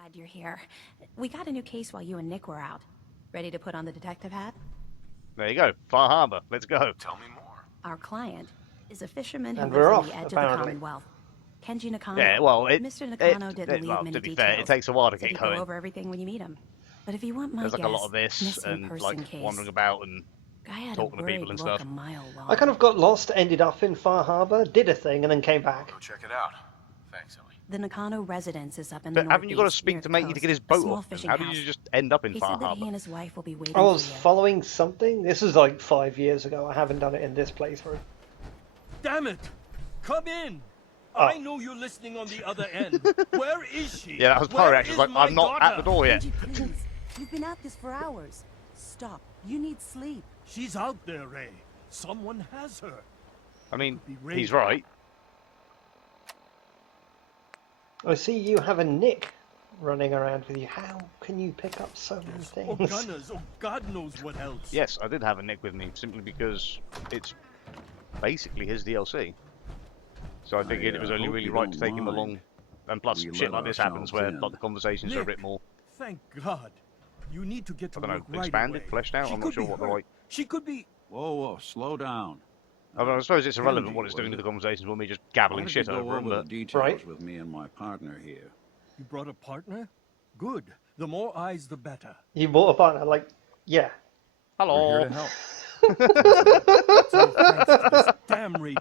Glad you're here. We got a new case while you and Nick were out. Ready to put on the detective hat? There you go. Far Harbor. Let's go. Tell me more. Our client is a fisherman who And lives we're on off, the edge of the apparently. Commonwealth. Kenji Nakano. Yeah, well, Mr. Nakano didn't leave well, many to be details. fair, it takes a while to Said get he'd go going. over everything when you meet him. But if you want my There's like guess, a lot of this missing and person like case. wandering about and Guy had talking a to people and look stuff. a mile long. I kind of got lost, ended up in Far Harbor, did a thing, and then came I'll back. go check it out. Thanks, Ellie. The Nakano residence is up in the But haven't you got to northeast, speak near to the Matey to get his coast. A boat small off? Then? fishing How did house. you just end up in He Far said that he Harbor? and his wife will be waiting I was for you. following something. This is like 5 years ago. I haven't done it in this playthrough. Damn it! Come in! Oh. I know you're listening on the other end. Where is she? Yeah, that was my Where reaction. is Like, my I'm not at the door yet. Kenji, please. You've been at this for hours. Stop. You need sleep. She's out there, Ray. Someone has her. I mean, Could be he's Ray. right. I see you have a Nick running around with you. How can you pick up so many Or things? gunners, or God knows what else. Yes, I did have a Nick with me, simply because it's basically his DLC. So I figured it was only hope really you right to don't take him mind. along. And plus, We shit let like this happens where ourselves like, the conversations are a bit Nick. more, Thank God. You need to get to I don't work know, right expanded, away. fleshed out. She I'm not could sure be what the hurt. right. She could be. Whoa, whoa, slow down. I mean, I suppose it's irrelevant Kenji, what it's doing was to the it? conversations when we're just Why gabbling don't shit you go over them. over the But details Right. with me and my partner here? You brought a partner? Good. The more eyes, the better. You bought a partner, like, yeah. hello. We're here to help. It's all thanks to this damn radio.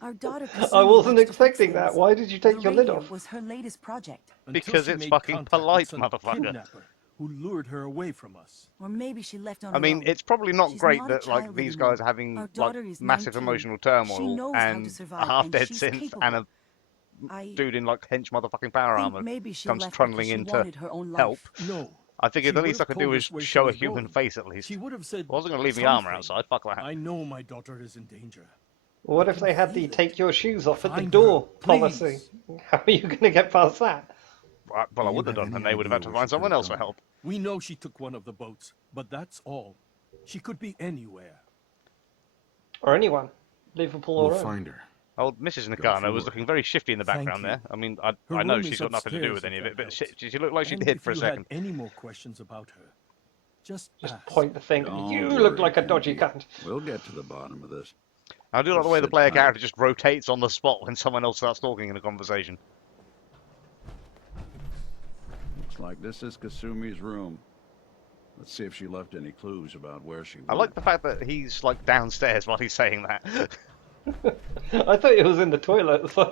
Our daughter I Kasumi wasn't likes to fix expecting that. things. Why did you take The your lid radio off? was her latest project. Until Because she it's made fucking contact with polite, some motherfucker. kidnapper who lured her away from us. Or maybe she left on I her mean, own. it's probably not She's great not a that like child these anymore. guys are having Our like daughter is massive 19. emotional She turmoil knows how to and survive, a half-dead and she's synth and a I dude in like hench motherfucking power think armor maybe she comes left trundling because she in to wanted her own life. help. No. I figured She the least I would've could do told is us where she show a was human going. face at least. She would have said I wasn't going to leave my armor something. outside. Fuck that. I know my daughter is in danger. What I if can they had the feel it. take your shoes off at the Find door her, policy? please. How are you going to get past that? Well, I Do you would have have done, any and they would have had idea to where find she could someone have else for gone? help. We know she took one of the boats, but that's all. She could be anywhere. Or anyone. Liverpool or We'll Rome. find her. Old Mrs. Nakano was sure. looking very shifty in the Thank background you. there. I mean, Her I know room she's is got nothing to do upstairs, with any if of it, that but helps. she looked like she And did if for a you second. had any more questions about her, just ask. Point the finger. Don't You worry, look like a dodgy Kenji. cunt. We'll get to the bottom of this. I do like the Just way the sit player tight. character just rotates on the spot when someone else starts talking in a conversation. Looks like this is Kasumi's room. Let's see if she left any clues about where she went. I like the fact that he's like downstairs while he's saying that. I thought it was in the toilet, so...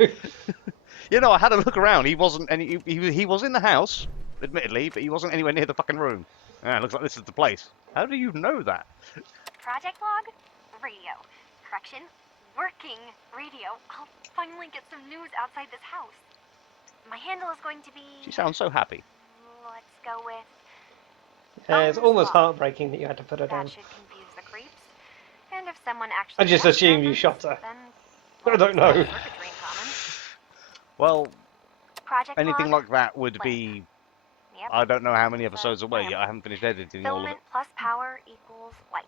You know, I had a look around. He wasn't any. He was in the house, admittedly, but he wasn't anywhere near the fucking room. Ah, looks like this is the place. How do you know that? Project log? Radio. Correction? Working radio. I'll finally get some news outside this house. My handle is going to be... She sounds so happy. Let's go with... It's almost heartbreaking that you had to put her down. That should confuse the creeps. And if someone actually... I just wants assumed you vengeance, shot her. then, I don't know. circuitry in common. Well, Project anything log? like that would Lamp. be. Yep. I don't know how many episodes away. lamp. I haven't finished editing all of Filament it. plus power equals light.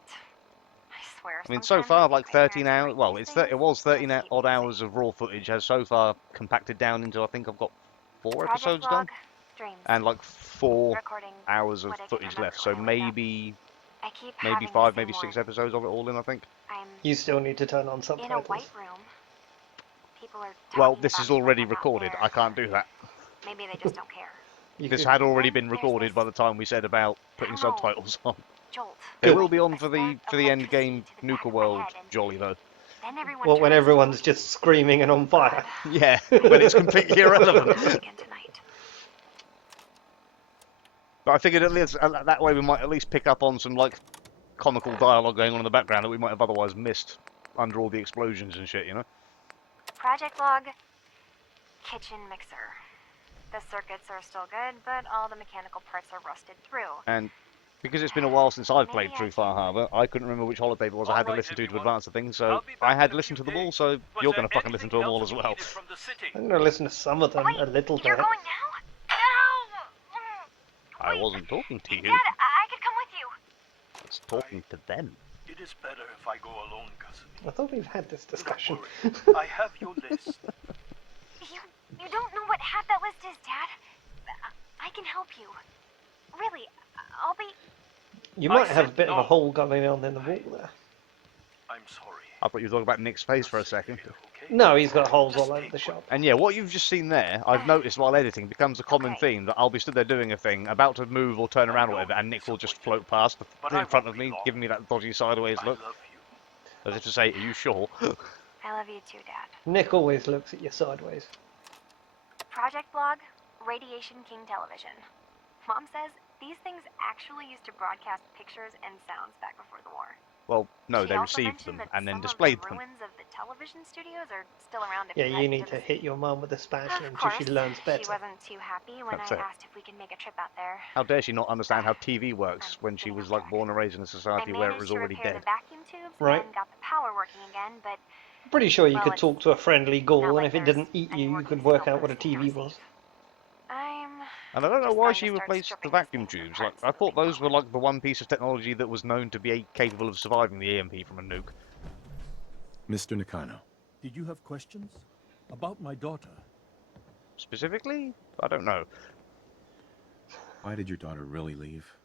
I swear. I mean, so sometimes far, think like my 13 parents hours. write Well, these it things was 13 just to keep odd me hours safe. of raw footage. Has so far compacted down into I think I've got 4 Project episodes done, log, dreams. and like 4 Recording hours of what I can footage remember left. So when I wake up. maybe I keep maybe having the 5, same maybe 6 one. episodes of it all in. I think. I'm You still need to turn on in a subtitles. white room. People are Well, talking this about is me like already I'm not recorded. there. I can't do that. Maybe they just don't care. You This could- had already been There's recorded this by the time we said about putting I don't know. subtitles on. Jolt. It Good. will be on Like for a the spark of end electricity game to the back Nuka of my World head, and jolly though. then everyone Well, when turns everyone's to just screaming and on fire. Yeah, when it's completely irrelevant. again tonight. But I figured at least that way we might at least pick up on some like comical dialogue going on in the background that we might have otherwise missed under all the explosions and shit, you know? Project log. Kitchen mixer. The circuits are still good, but all the mechanical parts are rusted through. And because it's been a while since I've played through Far Harbor, I couldn't remember which holiday it was I had to listen to advance the things, so I had to listen to them all, so you're going to fucking listen to them all as well. I'm going to listen to some of them Wait, a little you're bit. going now? No! I Wait, wasn't talking to you, Dad, I could come with you. I was talking to them. It is better if I go alone, cousin. I thought we've had this discussion. I have your list. You don't know what half that list is, Dad. I can help you. Really, I'll be... You I might have a said bit of a no. hole going on in the wall there. I'm sorry. I thought you were talking about Nick's face for a second. Okay? No, he's got holes Just all over make the one. shop. And yeah, what you've just seen there, I've noticed while editing, becomes a common Okay. theme that I'll be stood there doing a thing, about to move or turn I around or know whatever, you'll and be Nick will just disappointed, float past but in I front won't of be me, long. giving me that dodgy sideways I look, love you. as if to say, "Are you sure?" I love you too, Dad. Nick always looks at you sideways. Project blog, Radiation King Television. Mom says these things actually used to broadcast pictures and sounds back before the war. Well, no, She they also received mentioned them that and then some displayed of the them. ruins of the television studios are still around if Yeah, you you head need into to the hit city. your mum with a spatula Of until course, she learns she better. wasn't too happy when That's I it. asked if we could make a trip out there. How dare she not understand how TV works when she getting was off like track. born and raised in a I society where it managed was to already repair dead. the vacuum tubes Right. and got the power working again, but Pretty sure you well, could it's talk to a friendly not ghoul, and like if it there's didn't eat any you, you working could work signal out what a for us to TV receive. was. I'm And I don't know just why going she to start replaced the stripping these vacuum things for tubes. Like, parts I that thought make those were power. like the one piece of technology that was known to be capable of surviving the EMP from a nuke. Mr. Nakano, Did you have questions? About my daughter? Specifically? I don't know. why did your daughter really leave?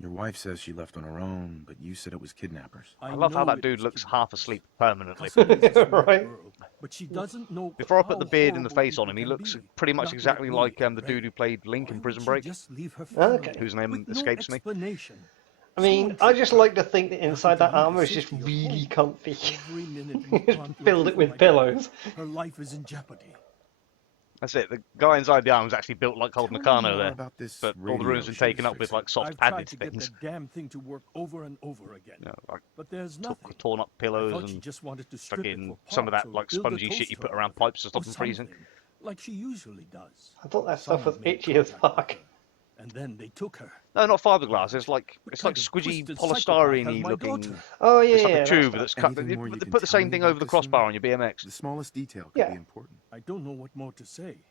Your wife says she left on her own, but you said it was kidnappers. I love how know that it dude was looks kidnappers. half asleep permanently. Kasumi is a smart Right. girl, but she doesn't know Before I put how the beard and the horrible face on people him, he can looks be. pretty much Not exactly me like the and dude who played Link Why in would Prison she Break, just leave her Okay. family whose name with no escapes me. explanation? I mean, Someone I tricked just her. like to think that Nothing inside to that do with armor the is just safety of really home. comfy. Every minute You we've just gone filled looking it for with my daughter, pillows. her life is in jeopardy. That's it. The guy inside the arm was actually built like old Tell me Nakano more there, about this but all the radio room's been she taken was up with fixing. like soft I've tried padded to get things. that damn thing to work over and over again, You know, like but there's nothing. torn up I pillows thought she and just wanted to strip it fucking for some of parts that or like build a spongy shit you toaster put out around of it, pipes to or stop them freezing. something, like she usually does. I thought that stuff was Someone made itchy as contact with fuck. her, and then they took her. No, not fiberglass. God, It's like what kind of squidgy twisted psychopath has polystyrene my looking. daughter? Oh yeah, It's like yeah, a that tube stuff. that's cut. Anything more you They can put the tell same me thing about over the crossbar Kasumi? on your BMX. The smallest detail could Yeah. be important. I don't know what more to say.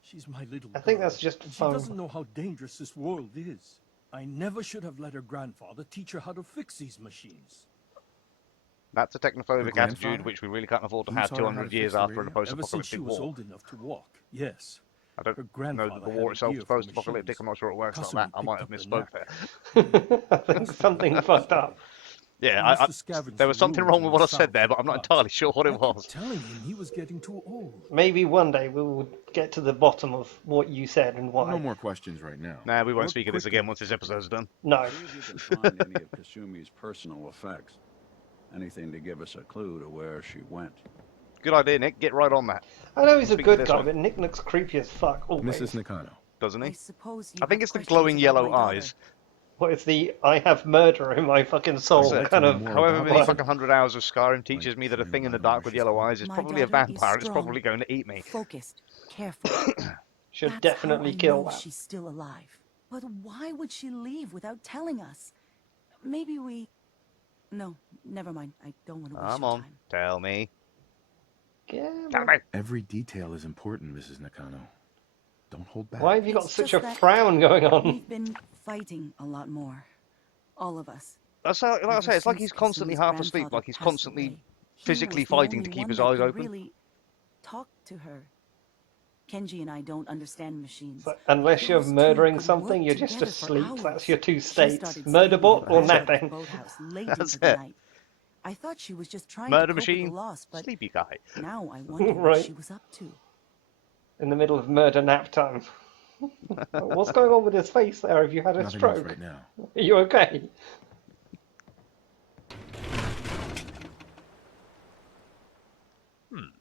She's my little I think girl, that's just and she foam. doesn't know how dangerous this world is. I never should have let her grandfather teach her how to fix these machines. That's a Her technophobic grandfather? attitude which we really can't afford to He have taught her how to 200 years fix the after a radio? Ever since she post-apocalyptic was war. old enough to walk, yes. I don't Her know grandfather that the had war an itself ear is for post-apocalyptic. machines. I'm not sure it works like Kasumi that. I might picked have up the misspoke knack. there. I think something fucked up. Yeah, He used to scavenge there the was something ruins wrong in with the what I said south there, but for I'm not parts. entirely sure what I it kept was. telling him he was getting too old. Maybe one day we will get to the bottom of what you said and why. No more questions right now. Nah, we won't Work speak of this quickly. again once this episode's done. No. See if you can find any of Kasumi's personal effects. Anything to give us a clue to where she went. Good idea, Nick. Get right on that. I know he's a Speak to good this guy, one. but Nick looks creepy as fuck always. Mrs. Nakano, Doesn't I he? suppose you I think have it's the questions glowing about yellow my daughter. eyes. What is the I have murder in my fucking That's soul it. kind know of more However about many her. vibe? fucking 100 hours of Skyrim teaches Like me that a thing in the finding out dark where with she's yellow going. eyes is My probably a daughter is vampire. It's strong, probably going to eat me. Focused, careful. Should That's definitely how I kill know that. she's still alive. But why would she leave without telling us? Maybe we... No, never mind. I don't want to waste Come your on, time. tell me. Yeah, Tell but me. every detail is important, Mrs. Nakano. Don't hold back. why have you got It's such just a that frown going on? We've been fighting a lot more. All of us. That's how, like I Ever say, it's like since he's constantly Kasumi's half asleep, grandfather like he's passed constantly away, he physically was the fighting to only keep one his that eyes could open. really talk to her. Kenji and I don't understand machines. So unless you're Those two murdering could something, work you're just together for asleep. That's hours. your two She states. started Murder staying bot in or the back of the napping. boathouse late That's into the it. night. I thought she was just trying Murder to cope with machine, the loss, but sleepy guy. now I wonder what Right. she was up to. In the middle of murder nap time. What's going on with his face there? Have you had a Nothing else stroke? right now. Are you okay?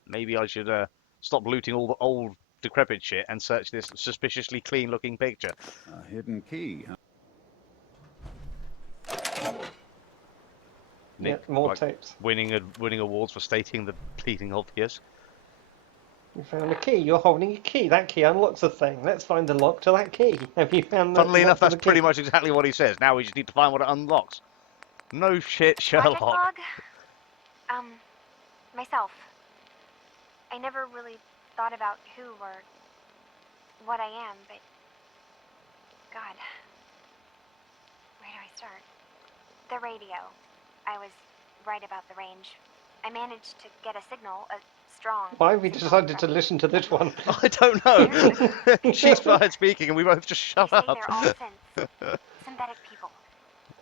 Maybe I should stop looting all the old, decrepit shit and search this suspiciously clean-looking picture. A hidden key, huh? Nick, Yeah, more like, tapes. winning awards for stating the bleeding obvious. You found a key. You're holding a key. That key unlocks a thing. Let's find the lock to that key. Have you found the Funnily lock enough, to that's the pretty key? much exactly what he says. Now we just need to find what it unlocks. No shit, Project Sherlock. log? Myself. I never really thought about who or what I am, but... God. Where do I start? The radio. I was right about the range. I managed to get a signal, a strong. Why have we to decided talk to about listen to this one? I don't know. She started speaking and we both just They shut say up. they're all synths, synthetic people.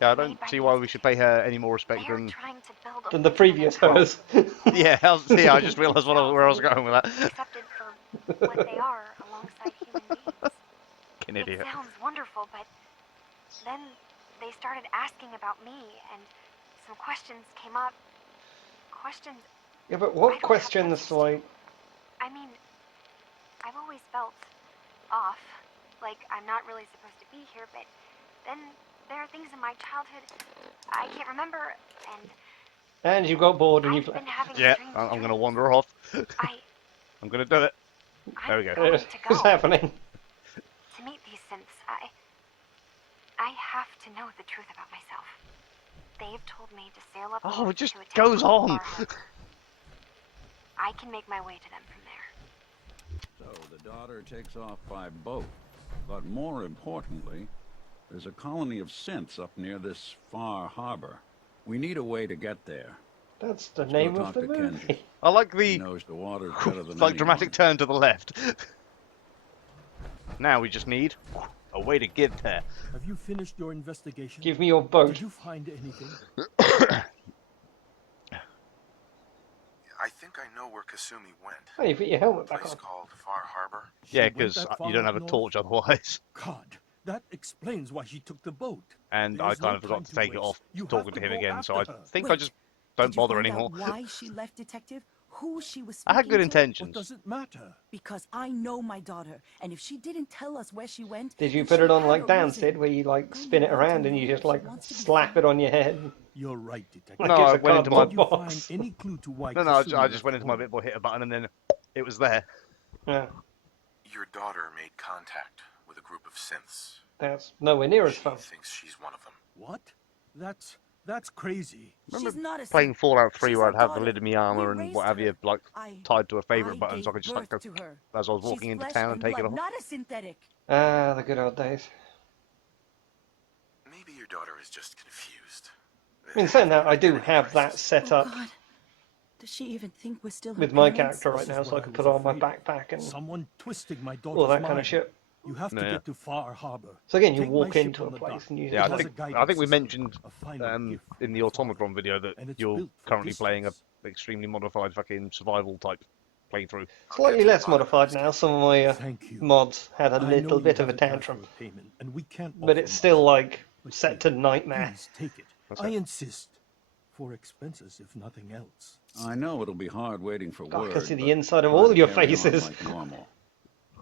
Yeah, I made don't by see the why we should pay her any more Institute. respect They are than. trying to build a Than the future previous that hers. Yeah, I just realised where I was going with that. accepted for what they are alongside human beings. Fucking It idiot. sounds wonderful, but then they started asking about me, and some questions came up. Questions Yeah, but I what don't have questions, answers to. like... I mean, I've always felt off, like I'm not really supposed to be here, but then there are things in my childhood I can't remember, and And you got bored and I've you've been left. having Yeah, strange I'm gonna dreams. wander off. I, I'm gonna do it. There we I'm go. going to It's go happening. to meet these synths. I have to know the truth about myself. They've told me to sail up Oh, north it just to a town goes called on. Far Harbor. I can make my way to them from there. So the daughter takes off by boat. But more importantly, there's a colony of synths up near this Far Harbor. We need a way to get there. That's the Let's go name of talk the to movie. Kenji. I like He the knows the waters better than like dramatic anyone. turn to the left. Now we just need a way to get there. Have you finished your investigation? Give me your boat. Did you find anything? I think I know where Kasumi went. Oh, you put your helmet A back place on. called Far Harbor. She Yeah, went because that you far don't up have a north? torch otherwise. God, that explains why she took the boat. And I There's kind no of forgot time to take it waste. off You talking have to to him go again, so I after her. think I Wait, just Did don't you bother find anymore. out why she left, Detective? Who she was I speaking had good to? What intentions. does it matter? Because I know my daughter, and if she didn't tell us where she went, Did you then put she it on had like a Dan reason. did, where you like Don't spin you it want to around and you know just if she like wants to be slap free? it on your head? You're right, Detective. Like No, it's I a went into my- Did cardboard you find box. any clue to why No, I Kasumi just left went into my home? bit boy, hit a button, and then it was there. Yeah, Your daughter made contact with a group of synths. that's nowhere near as She fun. thinks she's one of them. What? That's crazy. Remember She's not a playing synth. Fallout 3 She's where our I'd have the daughter. lid of my armor We and raised what have you, her. like, I tied to a favourite button so I gave could just like birth go to her. as I was She's walking into flesh town and take it blood, off. not a synthetic. Ah, the good old days. Maybe your daughter is just confused. I mean, saying that, I do have that set Oh up God, does she even think we're still her with my parents? character right This is now, so I what can I put was on my afraid of. backpack and Someone twisting my daughter's all that kind of mind. shit. You have to Yeah. get to Far Harbor. So again, you Take my walk ship into on a the place dock. and you Yeah, It I just has like, think a guidance I think we system, mentioned a final gift from in the my Automachron father. video that And it's you're built for currently playing a distance. extremely modified fucking survival type playthrough. slightly less modified now. Some of my Thank you. mods had a I know little you bit of a haven't asked tantrum, for a payment, and we can't but offer it's still much. like But set here, to nightmare. Please take it. That's I it. insist. For expenses, if nothing else. I know it'll be hard waiting for God, I word. can see the but inside of try all to your carry on faces. like normal.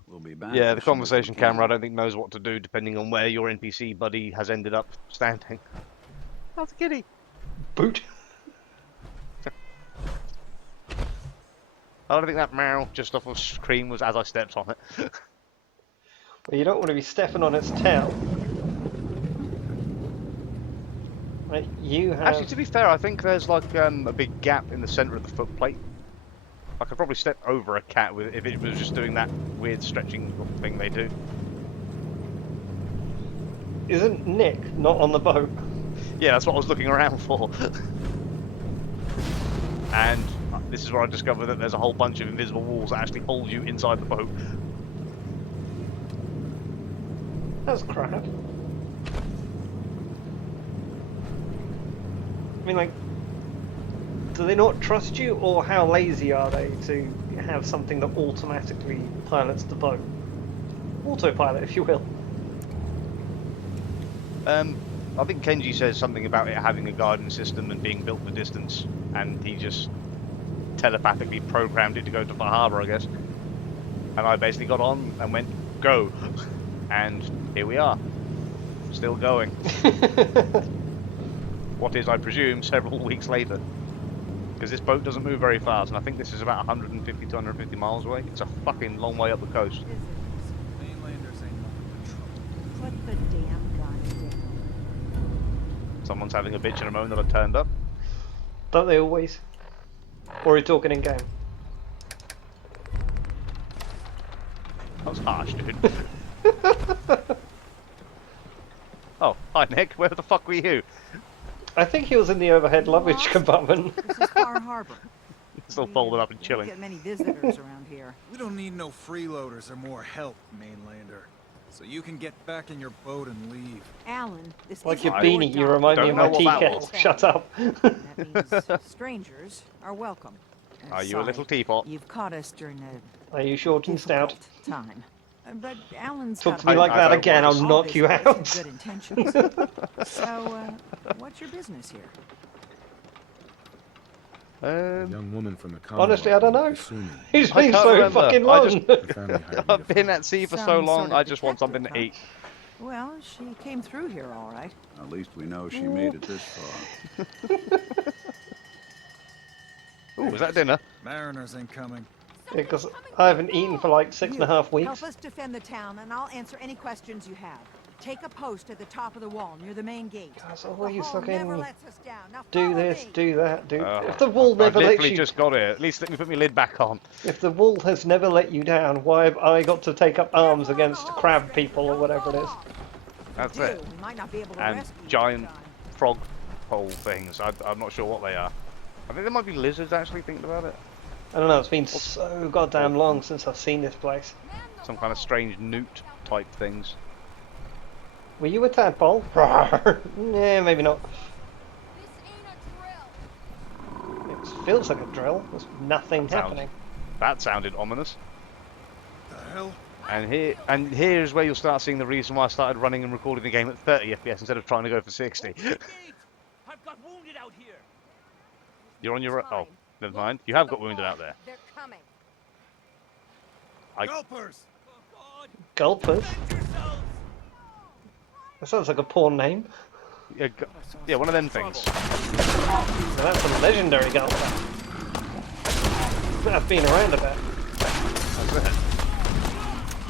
We'll be back Yeah, as the soon as we conversation camera I can. don't think knows what to do depending on where your NPC buddy has ended up standing. How's the kitty? Boot. I don't think that meow just off of screen was as I stepped on it. Well, you don't want to be stepping on its tail. Like, you have... Actually, to be fair, I think there's like a big gap in the centre of the foot plate. I could probably step over a cat with if it was just doing that weird stretching thing they do. Isn't Nick not on the boat? Yeah, that's what I was looking around for. And this is where I discovered that there's a whole bunch of invisible walls that actually hold you inside the boat. That's crap. I mean, like, do they not trust you, or how lazy are they to have something that automatically pilots the boat? Autopilot, if you will. I think Kenji says something about it having a guidance system and being built for distance, and he just telepathically programmed it to go to Far Harbor, I guess. And I basically got on and went, go. And here we are. Still going. What is, I presume, several weeks later. Because this boat doesn't move very fast, and I think this is about 150 to 150 miles away. It's a fucking long way up the coast. Mainlanders ain't nothing but trouble. Put the damn gun down. Someone's having a bitch in a moan that I turned up. Don't they always? Or are you talking in game? That was harsh, dude. Oh, hi Nick, where the fuck were you? I think he was in the overhead luggage Lost? compartment. This is Far Harbor. Still folded up and We don't chilling. get many visitors around here. We don't need no freeloaders or more help, mainlander. So you can get back in your boat and leave. Alan, this Like isn't your I beanie, you remind me don't of know my what tea that kettle. was. Shut up. That means strangers are welcome. Are you a little Sorry, teapot? You've caught us during a Are you short and stout? difficult time. But Alan's Talk got to me a like I that don't again, I'll worry. all knock you visitors out. have good intentions. So, what's your business here? A young woman from the Commonwealth. Honestly, I don't know. named Kasumi. He's I been can't so remember. fucking I long. just- Her family hired me to I've been find her. at sea for so Some long, sort of I just want something detective, to huh? eat. Well, she came through here all right. At least we know she made it this far. Ooh, is that dinner? Mariners ain't coming. Because I haven't eaten for like 6.5 weeks. Help us defend the town, and I'll answer any questions you have. Take a post at the top of the wall near the main gate. Guys, The always hall never fucking lets us down. Now do follow this, me. do that, do. If the wall I've never lets literally you, just got it. At least let me put my lid back on. if the wall has never let you down, why have I got to take up arms Careful on the against hall, crab stranger. people or Don't whatever it fall is? off. That's If we it. do, we might not be able to And rescue you in giant time. frog hole things. I'm not sure what they are. I think there might be lizards actually, thinking about it. I don't know. It's been so goddamn long since I've seen this place. Some kind of strange newt type things. Were you a tadpole? Yeah, maybe not. It feels like a drill. There's nothing happening. That sounded ominous. The hell? And here's where you'll start seeing the reason why I started running and recording the game at 30 FPS instead of trying to go for 60. I've got wounded out here. You're on your oh, never mind. You have got wounded out there. They're coming. Gulpers! Gulpers? That sounds like a porn name. Yeah, yeah, one of them things. Now that's a legendary gulper. I've been around a bit.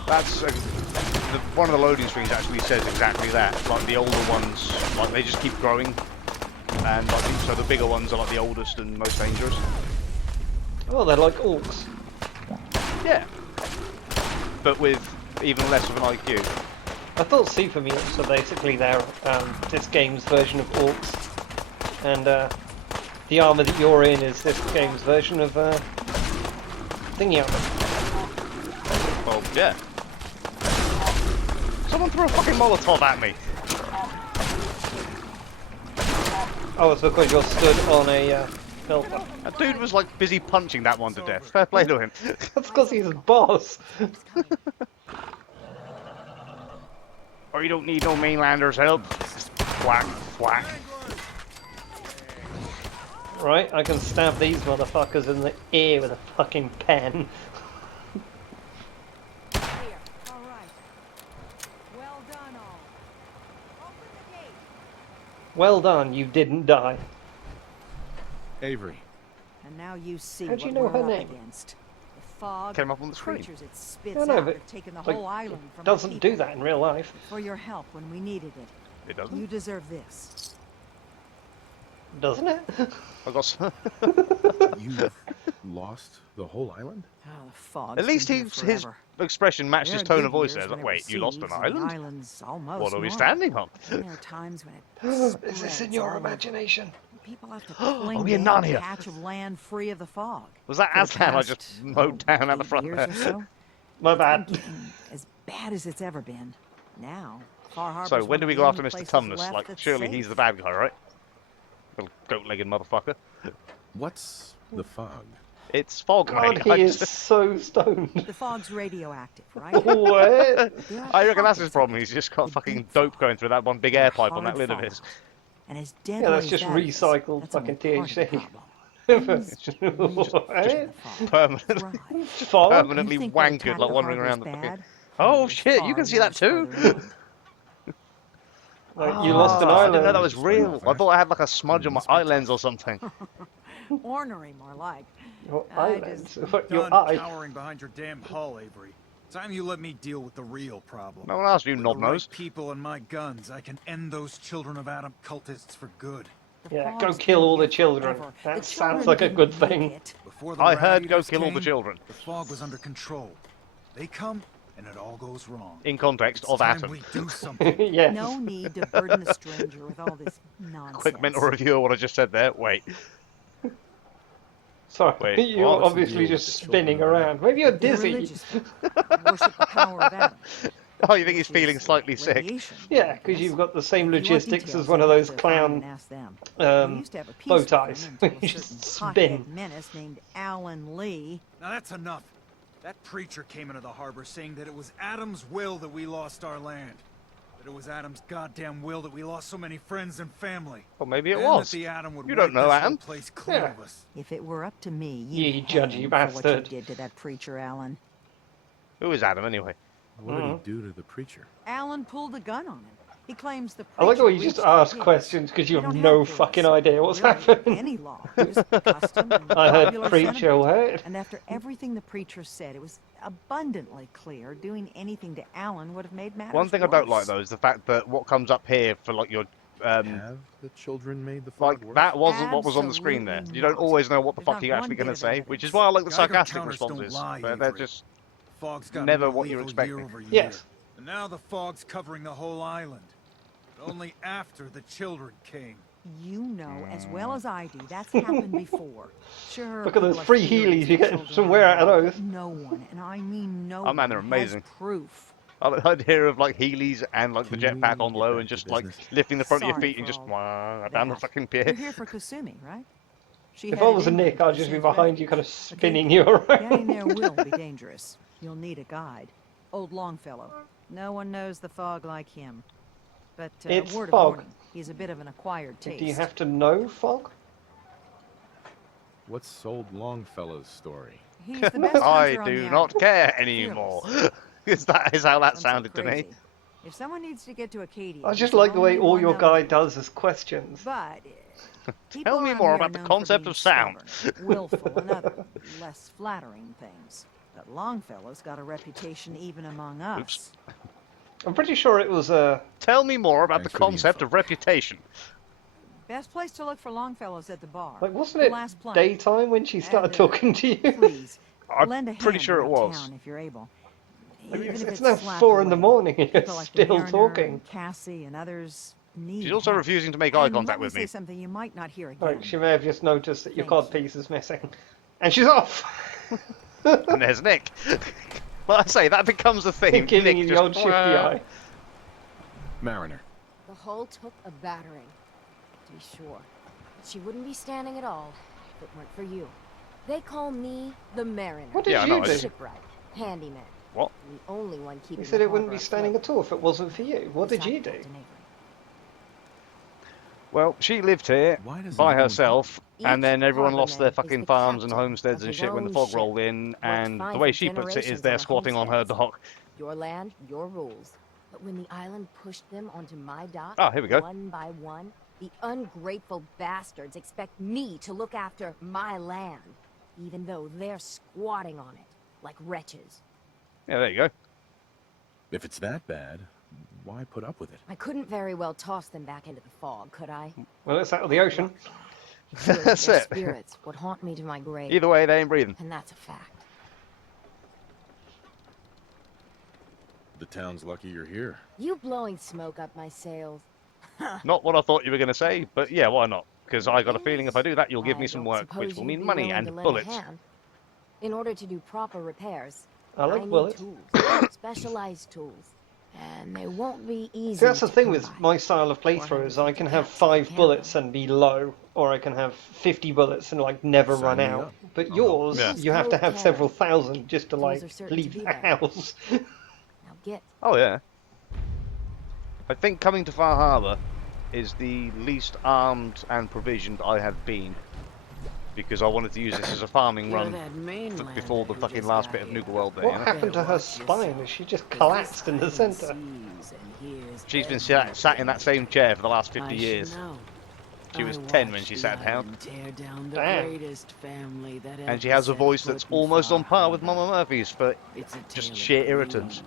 That's one of the loading screens actually says exactly that. Like the older ones, like they just keep growing, and I think so the bigger ones are like the oldest and most dangerous. Oh, they're like orcs. Yeah, but with even less of an IQ. I thought super mutants were basically their this game's version of orcs, and the armor that you're in is this game's version of thingy armor. Well, yeah. Someone threw a fucking Molotov at me. Oh, it's because you're stood on a gulper. That dude was like busy punching that one to death. Fair play to him. That's because he's a boss. Or you don't need no mainlanders' help. Whack, whack. Right, I can stab these motherfuckers in the ear with a fucking pen. Here. All right. Well done, all. Open the gate. Well done, you didn't die. Avery. And now you see How'd you what know we're her up name? against. The fog, Came up on the screen. creatures it spits No, no, out but, have taken the like, whole island from It doesn't our do people. that in real life. For your help when we needed it. It doesn't. You deserve this. Doesn't it? I got. You've lost the whole island? Oh, the fog's At least been here his forever. expression matched There his are tone good of voice years there. when Like, it wait, you lost an recedes and the island? island's almost What are we normal. standing on? And there are times when Is it this in spreads your all over. imagination? People have to Are cling we to in any Narnia? patch of land free of the fog. Was that For the Aslan I past, just mowed down at the 8 front years there? or so, My it's bad. been getting as bad as it's ever been. Now, Far Harbor's So one when do of we the go after only Mr. places Tumnus? left Like, that's surely safe. he's the bad guy, right? Little goat-legged motherfucker. What's the fog? It's fog, God, mate. he is so stoned. The fog's radioactive, right? What? But there are I reckon that's his pockets of problem. it. He's just got The fucking deep dope fog. going through that one big They're air pipe on that hard lid of his. fallout. And as deadly Yeah, that's as just that is, recycled that's fucking only part of the THC. problem. Things really What? in the fog Permanently, thrive. Fog? permanently You think what wankered, attacked like the wandering harbor's around the fucking. bad? Oh There's shit! You far can see that worse too. further inland. Like, you lost an I island. didn't know that was Explain real. that. I thought I had like a smudge on my Must be eye lens or something. Ornery, more like. Your I island. just- What, your Done eye. cowering behind your damn hull, Avery. Time you let me deal with the real problem. No one asked you, With knob the right nose. people and my guns, I can end those children of Adam cultists for good. The Yeah, go fog's kill been all the here children. forever. That The sounds children like a didn't good make thing. it. Before the I rat heard go eaters kill all the came, children. The fog was under control. They come, and it all goes wrong. In context It's of time Atom. we do something. Yes. No need to burden the stranger with all this nonsense. Quick mental review of what I just said there. Wait. Sorry, Wait, you're what? What's the obviously deal just with the children spinning of Adam? around. Maybe you're They're dizzy. religious. Worship the power of Adam. Oh, you think he's which feeling is slightly sick? radiation, Yeah, I because guess. you've got the same If you want logistics details, as one you'll of have those to find clown and ask them. We used to have a bow peace with them ties. until You a just certain spin. hothead menace named Alan Lee. Now that's enough. That preacher came into the harbor saying that it was Adam's will that we lost our land. That it was Adam's goddamn will that we lost so many friends and family. Well, maybe it And was. that the Adam would You don't wipe know this Adam. whole place clean Yeah. of us. If it were up to me, You you'd judgy hang for what you bastard. did to that preacher, Alan. Who is Adam anyway? What did he do to the preacher? Alan pulled a gun on him. He claims the I like the way preacher you just reached ask for his. questions because you We have don't no have fucking rules, idea what's really, happening. any law, just custom and I heard popular preacher sentiment. what? And after everything the preacher said, it was abundantly clear doing anything to Alan would have made matters One thing I don't like worse. though is the fact that what comes up here for like your Have the children made the like fog worse? that wasn't what was on the screen there. Absolutely You don't not. always know what the There's fuck not you're one actually going to bit of say, which is evidence. why I like the Geiger sarcastic counters don't responses. lie, But they're Adrian. just Fog's got never more what you're lethal expecting. year over year. Yes. And now the fog's covering the whole island. But only after the children came. You know as well as I do that's happened before. Sure. Look at those people have free theories Heelys you that get children somewhere aren't out of involved, Oath. but no one, and I mean no Oh, man, one, they're has amazing. proof. I'd hear of like Heelys and like the Can jetpack we on get low back and to just like business? lifting the front of your Sorry feet and for just all down the that. fucking You're pier. here for Kasumi, right? She If I headed was a inland Nick, to I'd just be receive behind you, refuge. kind of Okay? spinning you around. Getting there will be dangerous. You'll need a guide. Old Longfellow. No one knows the fog like him. But It's word fog. of warning, he's a bit of an acquired taste. Do you have to know fog? What's old Longfellow's story? He's the best I hunter on do the not island. care anymore. Fearless. That is how that Some say sounded to me. crazy. If someone needs to get to Acadia, I he's just like the way only all one your that will guy do it. does is questions. But Tell me more about the concept of sound. Willful, and other less flattering things. But Longfellow's got a reputation even among us. Oops. I'm pretty sure it was Tell me more about Thanks the for the concept info. of reputation. Best place to look for Longfellow's at the bar. like wasn't The it last plunge. daytime when she started And, talking to you? Please, I'm lend a pretty hand sure it around was. town if you're able. I mean, Even if it's now slapped 4 in the away. morning and you're People like the still Mariner talking. and Cassie and others need She's also help. refusing to make eye And contact let with me me. say something you might not hear again. Like she may have just noticed that your Thank cod you. piece is missing, and she's off. And there's Nick. Well, I say that becomes the thing. Giving Nick you the just old shifty eye. Mariner. The hull took a battering, to be sure. But she wouldn't be standing at all if it weren't for you. They call me the Mariner. What did Yeah, I you know, do? Shipwright, handyman. What? The only one keeping You said the it wouldn't be harbor standing afloat. at all if it wasn't for you. What did Besides you do? Captain Avery. Well, she lived here Why doesn't by anyone- herself, and Each then everyone lost their harborman is fucking the farms and captain homesteads of and his shit when the own fog ship. rolled in. Worked And fine the way for she puts it is generations they're on squatting on her homesteads. dock. Your land, your rules. But when the island pushed them onto my dock, Ah, here we go. one by one, the ungrateful bastards expect me to look after my land, even though they're squatting on it like wretches. Yeah, there you go. If it's that bad, why put up with it? I couldn't very well toss them back into the fog, could I? Well, it's out of the ocean. It's really That's their it. spirits would haunt me to my grave. Either way, they ain't breathing. And that's a fact. The town's lucky you're here. You blowing smoke up my sails. Not what I thought you were going to say, but yeah, why not? Because I got a feeling if I do that, you'll give I me some don't work, suppose which will you'd mean be money willing and to lend a bullets. hand. In order to do proper repairs, I like need bullets. tools, specialized tools, and they won't be easy. See, that's the to thing come with by. my style of playthrough is I can have 5 bullets and be low, or I can have 50 bullets and like never Sign run me out. up. But I'll yours, Yeah. you have to have several thousand just to Tools like are certain to leave be the there. house. Now get. Oh, yeah. I think coming to Far Harbour is the least armed and provisioned I have been. Because I wanted to use this as a farming run before the fucking last bit of Nuka World there, What you know? happened to her spine? Is she just collapsed in the center? She's been sat in that same chair for the last 50 years. She was 10 when she sat down. Damn. And she has a voice that's almost on par with Mama Murphy's for just sheer irritants.